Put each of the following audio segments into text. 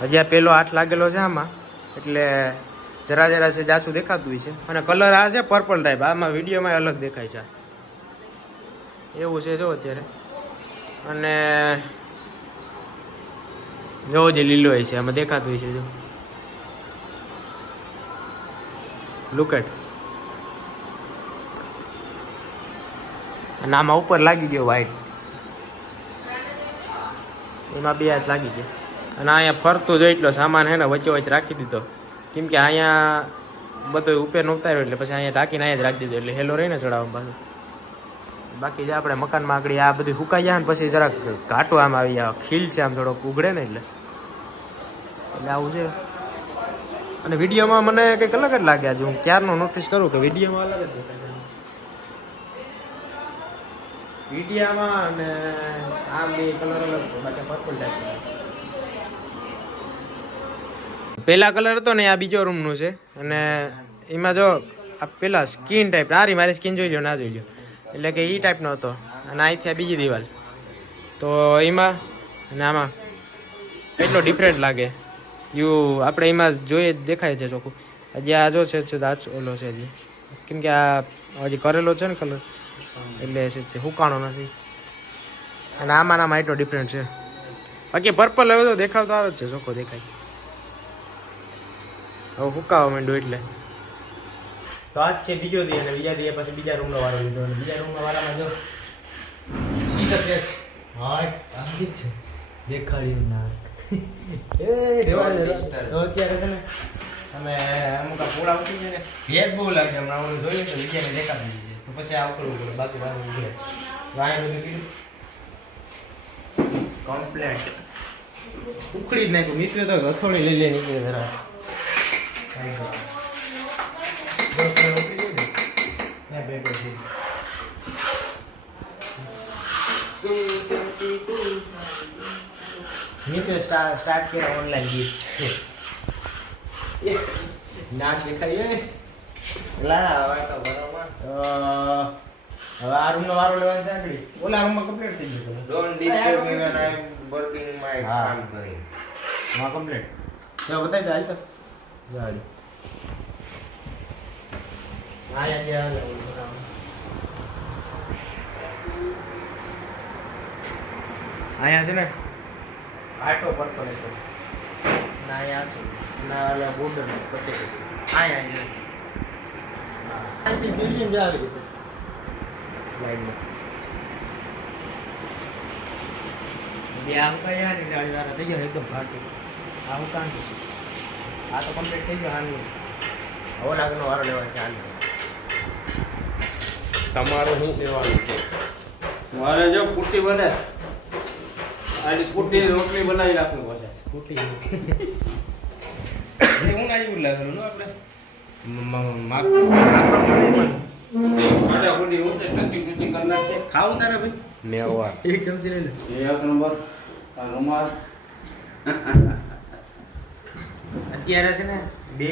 હજી આ પેલો હાથ લાગેલો છે આમાં, એટલે જરા જરા છે જાચું દેખાતું હોય છે. અને કલર આ છે પર્પલ ટાઈપ, આમાં વિડીયોમાં અલગ દેખાય છે એવું છે જો અત્યારે. અને જો જે લીલો હોય છે આમાં દેખાતું હોય છે જો, લુક એટ. અને આમાં ઉપર લાગી ગયો વ્હાઈટ, એમાં બે હાથ લાગી ગયા. અને અહીંયા ફરતું જ એટલો સામાન હે ને વચ્ચે વચ્ચે રાખી દીધો, કેમ કે અહીંયા બધું ઉપર નો ઉતાર્યો એટલે પછી અહીંયા ઢાંકીને અહીંયા જ રાખી દીધો, એટલે હેલો રહીને ચડાવવા પાછું. બાકી જે આપણે મકાનમાં આગળ આ બધું સુકાઈ જાય ને પછી જરાક ઘાટો આમ આવી જાય, ખીલ છે આમ થોડોક ઉઘડે ને એટલે આવું છે. અને વિડીયોમાં મને કંઈક અલગ જ લાગે આજે, હું ક્યારનો નોટિસ કરું કે વિડીયોમાં અલગ જ દેખાય છે વિડીયામાં, અને આમ બે કલર અલગ છે, બાકી પર્પલ ટાઈપ. પેલા કલર હતો ને આ બીજો રૂમનું છે, અને એમાં જો આ પેલા સ્કીન ટાઈપ, આરી મારી સ્કીન જોઈ લો ના જોઈ લો, એટલે કે એ ટાઈપનો હતો. અને અહીંથી આ બીજી દિવાલ, તો એમાં અને આમાં એટલો ડિફરન્ટ લાગે. આપણે એમાં જોઈએ દેખાય છે ચોખ્ખું. હજી આ જો છે ઓલો છે હજી, કેમ કે આ હજી કરેલો છે ને કલર, એટલે છે હુકાણો નથી. અને આમાં એટલો ડિફરન્ટ છે. બાકી પર્પલ હવે તો દેખાવ તો આવે જ છે, ચોખ્ખો દેખાય. હવે હુકાવા માંડ્યો એટલે તો આજ છે બીજો દી, અને બીજા દી પછી બીજા રૂમનો વારો લીધો. અને બીજા રૂમના વારામાં જો સીધા ફેસ આવી છે દેખાડ્યું નાક અત્યારે છે ને અમે અમુક પોળા ઉઠી જાય ને ભેજ બહુ લાગે હમણાં હું જોયું તો બીજાને દેખાડી દીધી તો પછી આ ઉકળવું પડે, બાકી વાર ઉભરે વાય બધું કીધું કમ્પ્લેટ ઉખડી જ નાખ્યું. મિત્ર તો હથોડી લઈ લે નીકળે જરા મિત્ર સ્ટાર્ટ કર્યા ઓનલાઈન ગીત નાક દેખાય ને હવે આ રૂમનો વારો લેવાનો છે આગળ. ઓલા રૂમમાં કમ્પ્લીટ થઈ ગયું. Don't disturb me when I M working my કામ કરી. હા કમ્પ્લીટ. તો બતાઈ જાય તો ગાડી આયા ગયા આયા છે ને આટો પડતો હતો ના આયા છે ના ઓલા બોર્ડર પતે આયા છે આથી જોઈએ જ આવી રીતે લાઈનમાં બે આમ કયા ને ગાડી વાળા થઈ ગયો એકદમ ફાટી. આ હું કામ છે આ તો કમ્પ્લીટ થઈ ગયો હાલનું. હવે લાગનો વારો લેવાનો છે હાલનો. તમારું શું લેવાનું છે? મારે જો પુટ્ટી બને આની પુટ્ટી રોટલી બનાવી રાખવી પડશે. પુટ્ટી હું નાઈ બોલાવવાનું નો આપણે ખાડા ખુડી ઊંચે ટકી ટકી કરી નાખે. ખાવું તારે ભાઈ મેવા એક ચમચી લઈ લે. એક નંબર આ રૂમાલ અત્યારે છે ને બે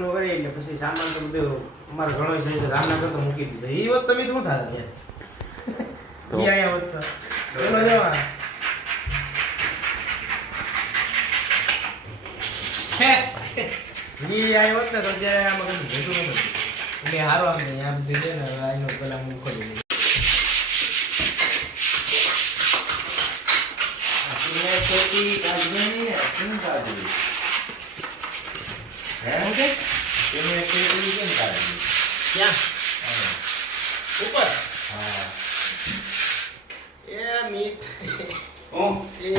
નો કરે એટલે પછી સામાન તો બધું અમારે ઘણો છે રામના કરતો મૂકી દીધો. એ વખત તમે શું થતા ત્યાં તો આયા હોત તો ચલો જવા હે ઈ આયો હોત ને તો ત્યારે આમાં કઈ ભેગું નતું એટલે હારો આમ આમ જે છે ને આનો પેલા હું ખોલી દઉં. આપણે ખેતી કાઢવાની ને શું કાઢવી હે ઓકે તમે ખેતી કેમ કાઢવી ક્યાં ઉપર હા એ મીત ઓ એ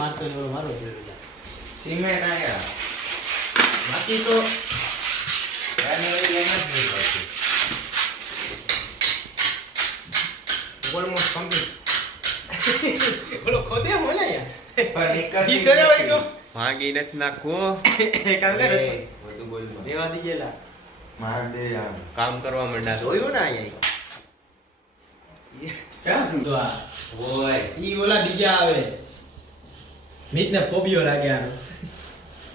મારતો જો મારો સિમેન્ટ આયા બાકી તો એની લેના જ નહીં પડતી ઓલમોસ્ટ કમ્પ્લીટ બોલો ખોદે બોલે યાર પણ એક દી કયો હોય ગયો ભાગી નથી નાખો કામ કરે બધું બોલમાં રેવા દી ગયેલા માર દે આમ કામ કરવા માંડ્યા જોયું ને અહીંયા ક્યાં શું તો આ ઓય ઈ ઓલા બીજા આવે મીતને પોબિયો લાગે આનો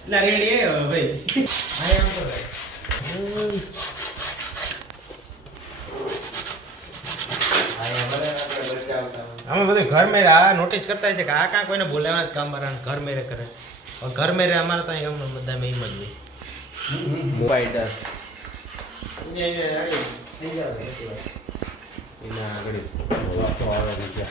એટલે રેડી હે ભાઈ આયા આમ કરો આયા મને આપણે બચાવતા અમે બધું ઘર મેરે આ નોટિસ કરતા છે કે આ કાં કોઈને બોલાવવાના જ કામ વાળા ઘર મેરે કરે घर में रहे हमारा तो गामમાં બધા મેં જ હોય સ્પાઈડર થઈ જાવ એના આગળ વાતો આવે છે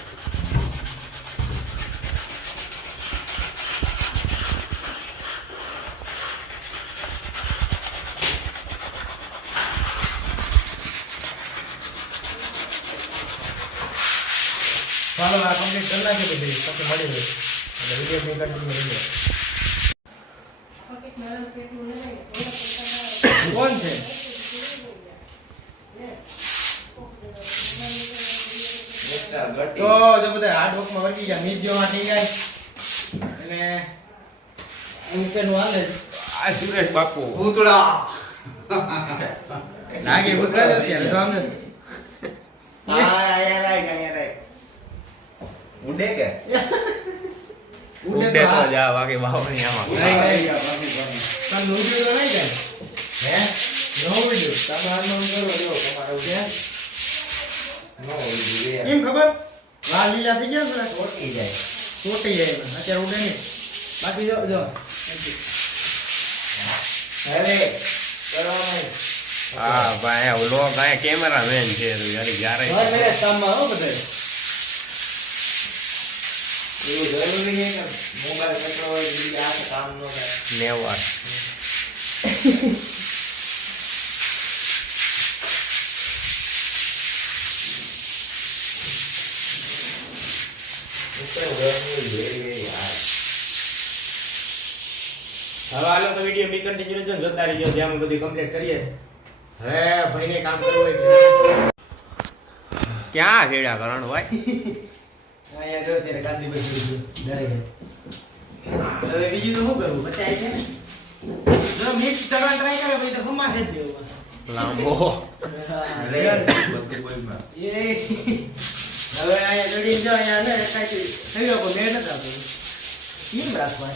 ચાલો આ કમ્પ્લીટ કરી નાખી બધી પછી મળી જાય એટલે વિડીયો મેં કન્ટિન્યુ રહી જાય કોણ છે તો જો બધા હાર્ડ વર્કમાં વર્કી ગયા મીજ જેવા થઈ જાય અને ઉકેનું હાલે આ સુરેશ બાપુ ઉતરા લાગે ઉતરા જ અત્યારે તો આમને ઉડે કે ઉડે તો જા બાકી બાવણી આમાં પણ ઉડે તો નહીં જાય હે નો ઉડે તમે હાલમાં કરો જો તમારે ઉડે નો ઉડે એમ ખબર લાલ લીલા થઈ ગયા ને ટોટી જાય અત્યારે ઉડે નહીં બાકી જો જો અરે કરો નહીં હા ભાઈ ઓલો ભાઈ કેમેરામેન છે યાર જ્યારે હવે મેરે કામમાં હો બધે એવું જરૂરી નહીં કે મોબાઈલ કચરો હોય બીજી આ કામ ન થાય નેવાર હવે હાલો તો વિડીયો બી કન્ટિન્યુ જો જોતા રહીજો જ્યાં બધું કમ્પ્લીટ કરીએ હવે ભાઈને કામ કરવું હોય ક્યાં છેડા કરવાનું ભાઈ અહીંયા જો ત્યારે ગાંધી બેસી ડરે હવે બીજું તો શું કરવું બચાય છે ને જો મિક્સ કરવા ટ્રાય કરે પછી તો ખમા છે દેવું લાંબો બધું બોલમાં એ હવે અહીંયા જોડી જો અહીંયા ને કાંઈ થયો પણ મેળ નતા આપી કેમ રાખવા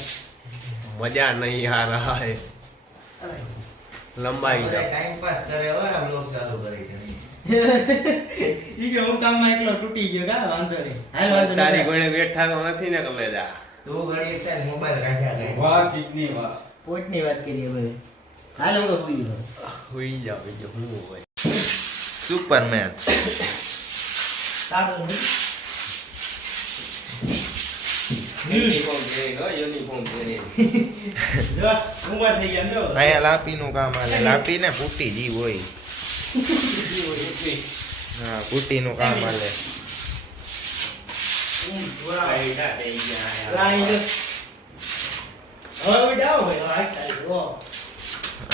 મજા નહીં આ રહા હે લંબાઈ બધા જાય ટાઈમ પાસ કરે વાળા બ્લોગ ચાલુ કરી છે ઈ કે હું કામમાં એકલો તૂટી ગયો કા વાંધો નહીં હાલ વાંધો તારી નહીં કોઈને બેઠા તો નથી ને કલે જા તું ઘડી એક તારી મોબાઈલ કાઢ્યા કરે વાહ કિડની વાહ પોઈન્ટની વાત કરીએ ભાઈ હાલ હું તો ભૂલી ગયો હોઈ જાવ બીજું હું હોય સુપરમેન સારું યુનિફોર્મ પહેરી લો યુનિફોર્મ પહેરી જો ઉંમર થઈ ગયા જો અહીંયા લાપીનું કામ આલે લાપી ને ફૂટી જીવ હોય હા ફૂટીનું કામ આલે આઈડા થઈ ગયા લાઈ જો હવે ઉડાવો ભાઈ હાઈટ ઓ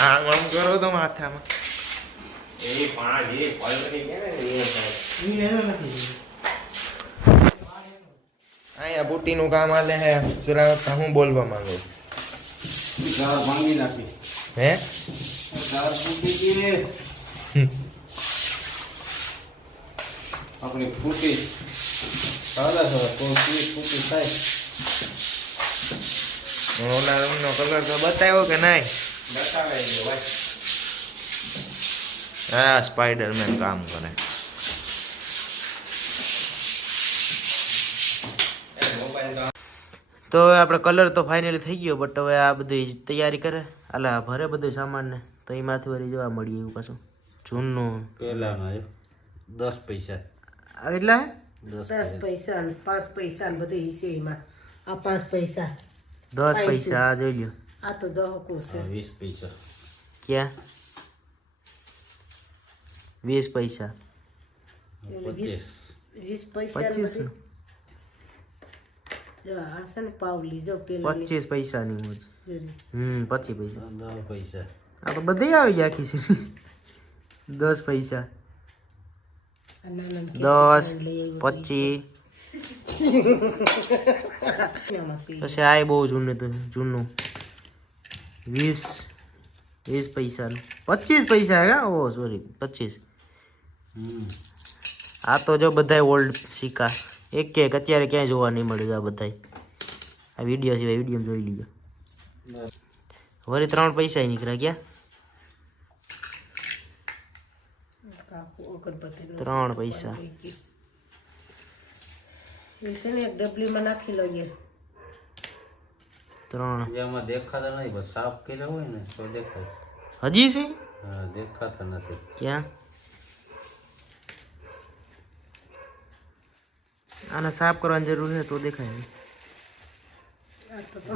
આમ કરો તો માથામાં એ પાંચ એ પલરી ગયા ને એ ઈ ને નથી અહીંયા ફૂટીનું કામ આલે હે સુરાવતા હું બોલવા માંગુ ગાળ ભાંગી નાખી હે ગાળ ફૂટી ગઈ આપણી ફૂટી સારા સારા કોઈ ફૂટી થાય ઓલા રૂમનો કલર તો બતાવ્યો કે નહીં બતાવે છે ભાઈ હા સ્પાઈડરમેન કામ કરે તો હવે આપણે કલર તો ફાઇનલી થઈ ગયો બટ હવે આ બધી તૈયારી કરે આલા ભરે બધું સામાન ને તો એમાંથી વળી જોવા મળીએ એવું પાછું જૂનનું પેલાના 10 પૈસા આ કેટલા 10 પૈસા ને 5 પૈસા ને બધું હિસ્સે એમાં આ 5 પૈસા 10 પૈસા આ જોઈ લ્યો આ તો દહકું છે 20 પૈસા ક્યાં 20 પૈસા 20 પૈસા ને 25 બધું. જો આ છે ને પાવલી જો પેલા 25 પૈસાની મોજ જરી 25 પૈસા 10 પૈસા આ તો બધી આવી ગયા આખી છે 10 પૈસા આ નાના 10 25 પછી આ બહુ જૂનું હતું જૂનું 20 પૈસાનું 25 પૈસા હે ઓ સોરી 25 આ તો જો બધાય ઓલ્ડ સિક્કા એક અત્યારે ક્યાંય જોવા નહીં મળ્યું આ બધાય આ વિડીયો સિવાય વિડીયો જોઈ લીધો વળી 3 પૈસા નીકળ્યા ક્યાં કાકુ અગરબત્તી 3 પૈસા એ છે ને એક ડબલીમાં નાખી લઈએ 3 જેમાં દેખાતા નથી બસ સાફ કર્યા હોય ને તો દેખાય. હજી છે હા દેખાતા નથી. ક્યાં આને સાફ કરવાની જરૂર છે તો દેખાય.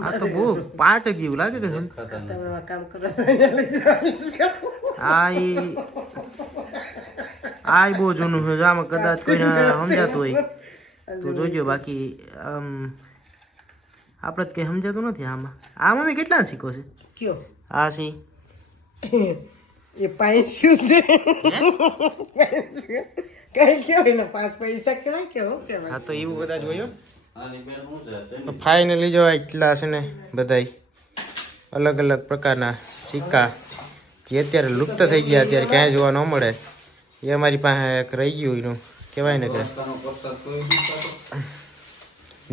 આ તો બહુ 5 જેવું લાગે કે શું? દેખાતા નથી. તમે આ કામ કરો છો, અહીંયા લઈ જવાનું છે. આ બહુ જૂનું છે. આમાં કદાચ કોઈને સમજાતું હોય તો જોજો. બાકી આપણે જ કંઈ સમજાતું નથી આમાં. આ મમ્મી કેટલા શીખો છે? કયો આ સી એ 500 છે. કઈ કહેવાય ને 5 પૈસા કહેવાય કે હું કહેવાય. હા તો એવું કદાચ જોયું. આની બેન શું છે? ફાઇનલી જો એટલા છે ને બધાય અલગ અલગ પ્રકારના સિક્કા જે અત્યારે લુપ્ત થઈ ગયા, અત્યારે ક્યાંય જોવા ન મળે. એ અમારી પાસે એક રહી ગયું એનું કહેવાય ને કે પોતાનો પ્રસાદ કોઈ દીધો.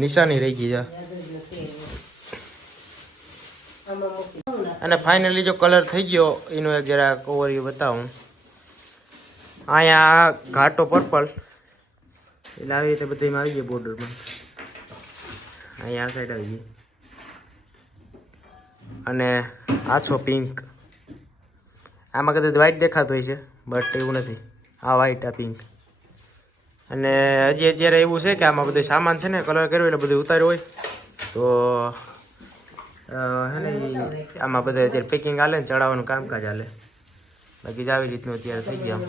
નિશાની રહી ગઈ છે. આમાં મૂકી અને ફાઇનલી જો કલર થઈ ગયો એનો એક જરા ઓવરવ્યુ બતાવું. અહીંયા ઘાટો પર્પલ એટલે આવી રીતે બધામાં આવી ગયા બોર્ડરમાં. અહીંયા આ સાઈડ આવી ગઈ અને આછો પિંક. આમાં કદાચ વ્હાઈટ દેખાતો હોય છે બટ એવું નથી. આ વ્હાઈટ આ પિંક. અને હજી અત્યારે એવું છે કે આમાં બધું સામાન છે ને કલર કર્યો એટલે બધું ઉતાર્યું હોય તો હે ને આમાં બધા અત્યારે પેકિંગ હાલે ને ચડાવવાનું કામકાજ હાલે. બાકી જ આવી રીતનું અત્યારે થઈ ગયા.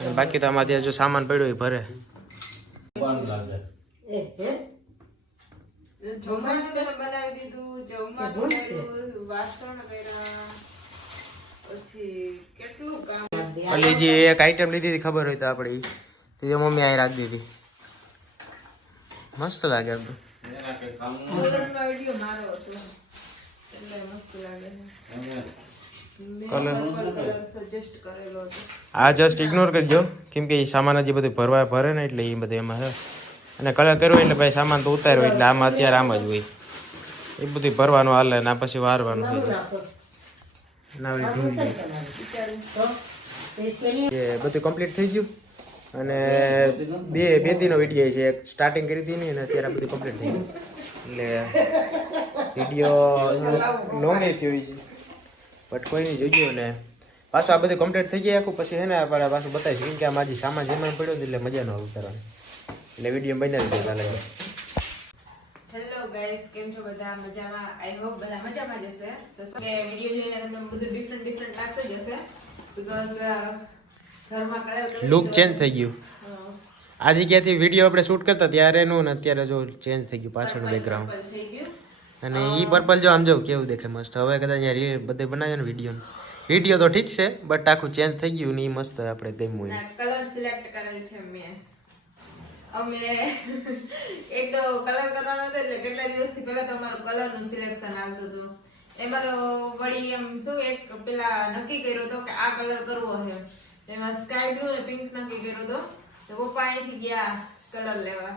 અને બાકી તો આમાં અત્યારે જો સામાન પડ્યો એ ભરે. કોણ લાગે? એ હે જમવાનું બનાવી દીધું, જમવાનું કર્યું, વાસણ કર્યા, પછી કેટલું કામ. ઓલી જે એક આઈટમ લીધી હતી ખબર હોય તો આપણે તે જો મમ્મી અહીં રાખી દીધી. મસ્ત લાગે આપણું. એના કે કામ કલરનો આઈડિયો મારો હતો એટલે મસ્ત લાગે છે. કલર સજેસ્ટ કરેલો હતો. આ જસ્ટ ઇગ્નોર કરજો કેમ કે એ સામાન હજી બધું ભરે ને એટલે એ બધું એમાં છે. અને કલર કર્યો એટલે ભાઈ સામાન તો ઉતાર્યો એટલે આમાં અત્યારે આમ જ હોય. એ બધું ભરવાનું હાલે ને આ પછી વારવાનું હોય. નવી ઢૂંઢી એ બધું કમ્પ્લીટ થઈ ગયું. અને બે દીનો વિડીયો છે. એક સ્ટાર્ટિંગ કરી હતી ને અને અત્યારે આ બધું કમ્પ્લીટ થઈ ગયું એટલે વિડીયો લોંગ થયો છે બટ કોઈ નહીં જોઈજો. ને પાછું આ બધું કમ્પ્લીટ થઈ ગયા આખું પછી છે ને આપણે પાછું બતાવીશું કેમ કે આ મારી સામાન જેમાં પડ્યો એટલે મજા ન આવે કરવાની એટલે વિડીયો બનાવી દે ચાલે. હેલો ગાઈસ, કેમ છો બધા? મજામાં? આઈ હોપ બધા મજામાં જ હશે. તો કે વિડીયો જોઈને તમને બધું ડિફરન્ટ લાગતું જ હશે બીકોઝ ઘરમાં કલર લુક ચેન્જ થઈ ગયું. આ જગ્યાથી વિડીયો આપણે શૂટ કરતા ત્યારે એનું ને અત્યારે જો ચેન્જ થઈ ગયું પાછળનું બેકગ્રાઉન્ડ. થઈ ગયું. અને ઈ પર્પલ જો આમ જો કેવું દેખાય મસ્ત. હવે કદાચ અહીંયા બધે બનાવ્યો ને વિડીયો તો ઠીક છે બટ આખું ચેન્જ થઈ ગયું ને એ મસ્ત આપણે ગમ્યું. કલર સિલેક્ટ કરેલ છે મેં. અમે એક તો કલર કરવાનો હતો એટલે કેટલા દિવસથી પહેલા તો અમારું કલરનું સિલેક્શન આવતું હતું. એમાં તો વળી એમ શું એક પેલા નક્કી કર્યો હતો કે આ કલર કરવો છે. એમાં સ્કાય બ્લુ અને પિંક નક્કી કર્યો હતો. તો પપ્પા અહીંથી ગયા કલર લેવા.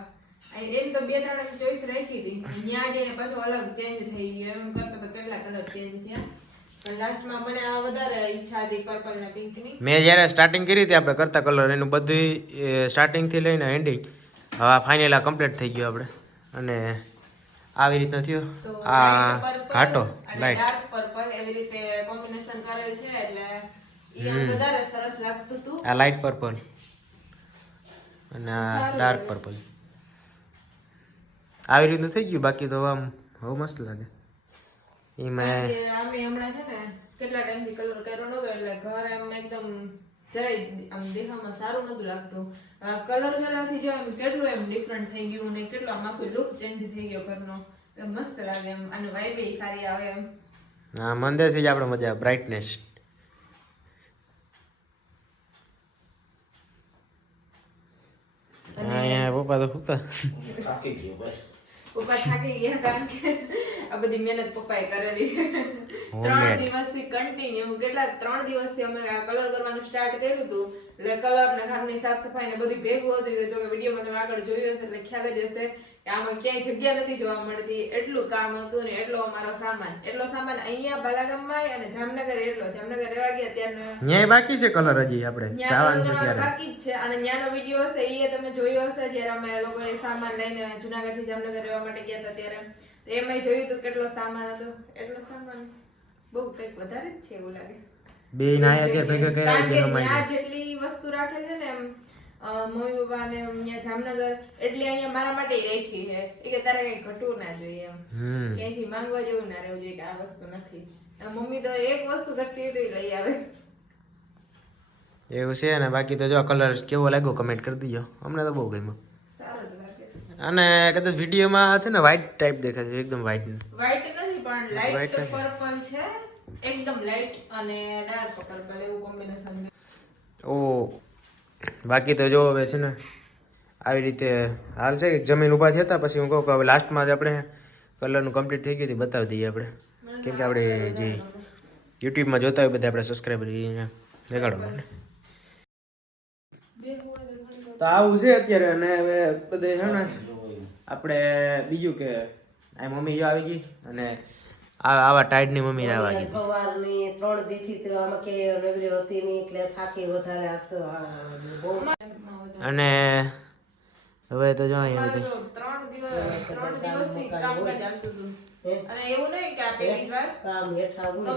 એમ તો 2-3 ચોઈસ રાખી હતી. ત્યાં જઈને પાછું અલગ ચેન્જ થઈ ગયું. એમ કરતા તો કેટલા કલર ચેન્જ થયા. પણ લાસ્ટમાં મને આ વધારે ઈચ્છા હતી પર્પલ અને પિંક ની. મેં જ્યારે સ્ટાર્ટિંગ કરી હતી આપણે કરતા કલર એનું બધું સ્ટાર્ટિંગથી લઈને એન્ડિંગ હવે ફાઇનલ આ કમ્પ્લીટ થઈ ગયું આપણે. અને આવી રીતના થયો આ ઘાટો લાઈટ ડાર્ક પર્પલ એવી રીતે કોમ્બિનેશન કરેલ છે એટલે ઈ આમ વધારે સરસ લાગતું હતું. આ લાઈટ પર્પલ અને આ ડાર્ક પર્પલ આવી રીતનું થઈ ગયું. બાકી તો આમ બહુ મસ્ત લાગે. એમાં અમે હમણાં છે ને કેટલા ટાઈમથી કલર કર્યો નતો એટલે ઘર એમ એકદમ જરાય આમ દેખામાં સારું નતું લાગતું. કલર કર્યાથી જો એમ કેટલું એમ ડિફરન્ટ થઈ ગયું ને કેટલો આમ આખો લુક ચેન્જ થઈ ગયો ઘરનો. મસ્ત લાગે એમ અને વાઇબ એ સારી આવે એમ. હા મંદિરથી જ આપણે મજા બ્રાઇટનેસ. અહીંયા પપ્પા તો સુતા. થાકી ગયો ભાઈ. પપ્પા થાકી ગયા કારણ કે આ બધી મહેનત પપ્પાએ કરેલી. 3 દિવસથી કન્ટિન્યુ કેટલા 3 દિવસથી અમે આ કલર કરવાનું સ્ટાર્ટ કર્યું હતું. એટલે કલર ને ઘરની સાફ સફાઈ ને બધું ભેગું હતું. જો કે વિડીયોમાં તમે આગળ જોયું હશે એટલે ખ્યાલ જ હશે કે આમાં ક્યાંય જગ્યા નથી જોવા મળતી. એટલું કામ હતું ને એટલો અમારો સામાન અહીંયા બાલાગામમાં અને જામનગર જામનગર રહેવા ગયા ત્યારે ન્યાય બાકી છે કલર હજી આપણે જવાનું છે ત્યારે બાકી જ છે. અને ન્યાનો વિડીયો હશે એ તમે જોયો હશે જ્યારે અમે લોકોએ સામાન લઈને જુનાગઢ થી જામનગર રહેવા માટે ગયા હતા ત્યારે. તો એમાંય જોયું તું કેટલો સામાન હતો. એટલો સામાન બહુ કંઈક વધારે જ છે એવું લાગે. બે નાયા કે ભેગા કર્યા કારણ કે જેનો માઇન્ડ ત્યાં જેટલી વસ્તુ રાખેલી છે ને એમ મમ્મી પપ્પા ને અહીંયા જામનગર એટલી અહીંયા મારા માટે રાખી છે એ કે તારે કઈ ઘટવું ના જોઈએ એમ ક્યાંયથી માંગવા જેવું ના રહેવું જોઈએ કે આ વસ્તુ નથી. મમ્મી તો એક વસ્તુ ઘટતી હોય તો લઈ આવે. એવું છે ને બાકી તો જો કલર કેવો લાગ્યો કમેન્ટ કરી દીજો. અમને તો બહુ ગમ્યો. સારું લાગે. અને કદાચ વિડીયોમાં છે ને વ્હાઈટ ટાઈપ દેખાય છે એકદમ વ્હાઈટ. વ્હાઈટ નથી પણ લાઈટ પર્પલ છે. એકદમ લાઈટ અને ડાર્ક પર્પલ એવું કોમ્બિનેશન છે. ઓ બાકી તો જો હવે છે ને આવી રીતે હાલ છે કે જમીન ઊભા થયા હતા પછી હું કહું કે હવે લાસ્ટમાં જ આપણે કલરનું કમ્પ્લીટ થઈ ગયું બતાવી દઈએ આપણે. કેમ કે આપણે જે યુટ્યુબમાં જોતા હોય બધા આપણે સબસ્ક્રાઈબર દેખાડો મને. તો આવું છે અત્યારે અને હવે બધે છે ને આપણે બીજું કે આ મમ્મી જો આવી ગઈ અને આવા ટાઈડની મમ્મી આવવા ગઈ. સવારની 3 દીથી તો આમાં કે નવરી હતી નહીં એટલે થાકી વધારે આજ તો બહુ. અને હવે તો જો અહીંયા અમારે તો 3 દિવસથી કામકાજ ચાલતું હતું. અને એવું નહીં કે આ પહેલી વાર કામ હેઠા હોય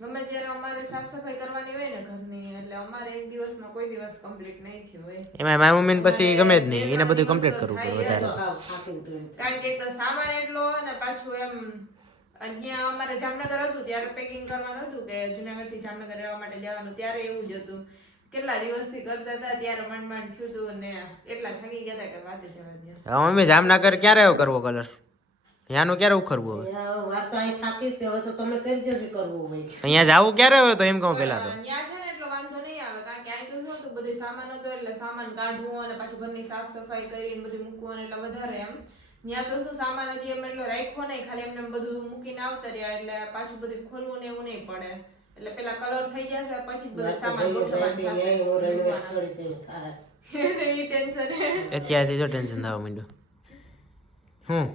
ગમે ત્યારે અમારે સાફ સફાઈ કરવાની હોય ને ઘરની એટલે અમારે એક દિવસમાં કોઈ દિવસ કમ્પ્લીટ નહીં થયું હોય. એમાં મારી મમ્મીને પછી ગમે જ નહીં એને બધું કમ્પ્લીટ કરવું પડે વધારે. થાકીને તો કારણ કે એક તો સામાન એટલો હોય ને પાછું એમ અહીંયા અમારે જામનગર હતું ત્યારે પેકિંગ કરવાનું હતું કે જુનાગઢ થી જામનગર રહેવા માટે જવાનું ત્યારે એવું જ હતું. કેટલા દિવસથી કરતા હતા ત્યારે માંડ થયું હતું અને એટલા થાકી ગયા હતા કે વાત જ જવા દે. હવે મમ્મી જામનગર ક્યારે આવ્યો કરવો કલર ત્યાંનું ક્યારે ઉખરવું હવે વાત તો અહીં થાકીશ હવે તો તમે કરી જશે કરવું હોય. અહીંયા જાવું ક્યારે હોય તો એમ કહું પેલા તો ત્યાં છે ને એટલો વાંધો નહીં આવે કારણ કે અહીં તો શું હતું બધું સામાન હતો એટલે સામાન કાઢવું અને પાછું ઘરની સાફ સફાઈ કરીને બધું મૂકવું એટલે વધારે એમ. ત્યાં તો શું સામાન હજી એમ એટલો રાખ્યો નહીં ખાલી એમને બધું મૂકીને આવતા રહ્યા એટલે પાછું બધું ખોલવું ને એવું નહીં પડે એટલે પેલા કલર થઈ જશે પછી બધું સામાન ગોઠવવાનું થશે. એ ટેન્શન અત્યારથી જો ટેન્શન થવા માંડ્યું. હું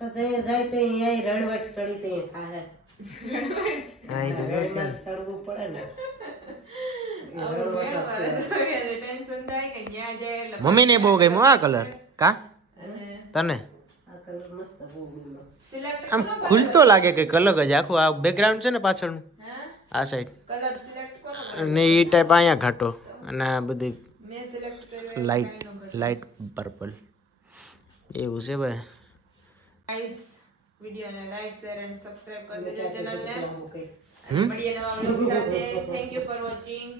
કસે જાય તે અહીંયા રણવટ સડી તે થાય રણવટ સડવું પડે ને ટેન્શન થાય કે જ્યાં જાય એટલે મમ્મીને બહુ ગમ્યો આ કલર કા તને આ કલર મસ્ત બહુ ગમ્યો. સિલેક્ટ આમ ખુલતો લાગે કે અલગ જ આખું આ બેકગ્રાઉન્ડ છે ને પાછળનું આ સાઈડ કલર સિલેક્ટ કરો અને એ ટાઈપ અહીંયા ઘાટો અને આ બધી મેં સિલેક્ટ કર્યો લાઈટ પર્પલ એવું છે ભાઈ. ગાઈસ વિડિયોને લાઈક શેર અને સબસ્ક્રાઇબ કરી દેજો ચેનલને. મળીએ નવા વ્લોગ સાથે. Thank you for watching.